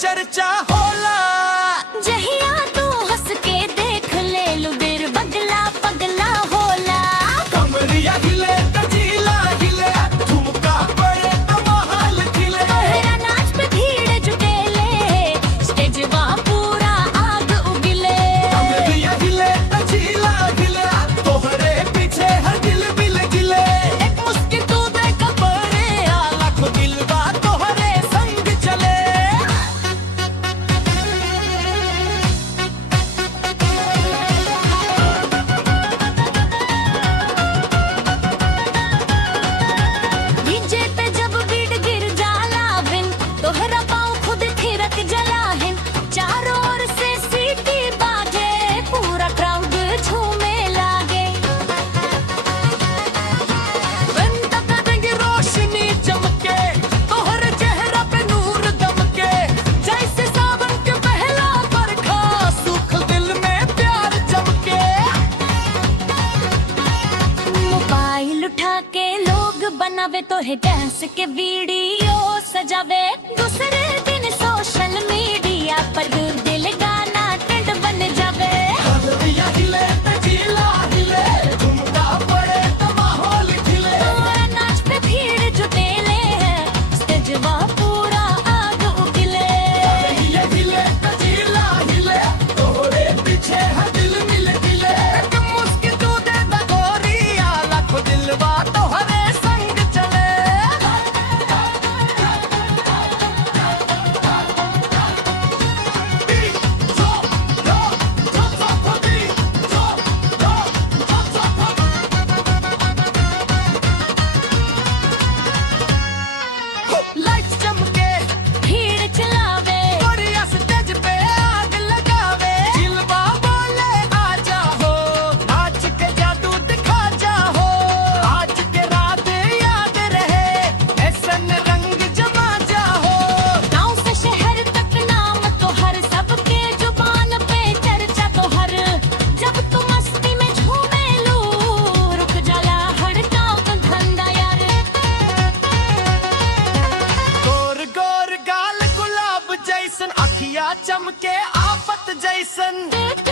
चर्चा होला। जहिया तू हंस के देख ले लू बेर बगला पगला होला। कमरिया हिले त जिला हिले, ठुमका पड़े त महल खिले। तोहरा नाच पे भीड़ जुटेले, स्टेजवा पूरा आग उगले। कमरिया हिले त जिला हिले, तोहरे पीछे हर दिल बिल गिले। एक मुस्की तू दे कपड़े आ, लाखों दिलवा तोहरे संग चले। डीजे पे जब बीट गिर जाला बिन, तोहरा पाँव खुद थिरक जला हिन। चारों ओर से सीटी बाजे, पूरा क्राउड झूमे लागे। बंद करेंगे रोशनी चमके, तोहरे चेहरा पे नूर दमके। जैसे सावन के पहला बरखा, सूख दिल में प्यार चमके। मोबाइल उठा के लोग बनावे तोहे डांस के वीडियो सजावे। दूसरे दिन सोशल मीडिया पर दिल गाना ट्रेंड बन जावे। कमरिया हिले त जिला हिले, ठुमका पड़े त माहौल खिले। तोरा नाच पे भीड़ जुटेले, स्टेजवा पूरा आग उगले। कमरिया हिले त जिला हिले, तोहरे पीछे हर दिल मिल गिले। एक मुस्की तू दे द गोरिया, लाखों दिलवा तोहरे संग चले। लाइट्स चमके, भीड़ चलावे, गोरिया स्टेज पे आग लगावे। दिलवा बोले आ जाओ, नाच के जादू दिखा जाओ। आज के रात याद रहे, ऐसन रंग जमा जाओ। गाँव से शहर तक नाम तोहर, सबके जुबान पे चर्चा तोहर। जब तू मस्ती में झूमे लू, रुक जाला हर काम धंधा यार। गोर गोर गाल गुलाब जैसन, अखिया चमके आफत जैसन। देख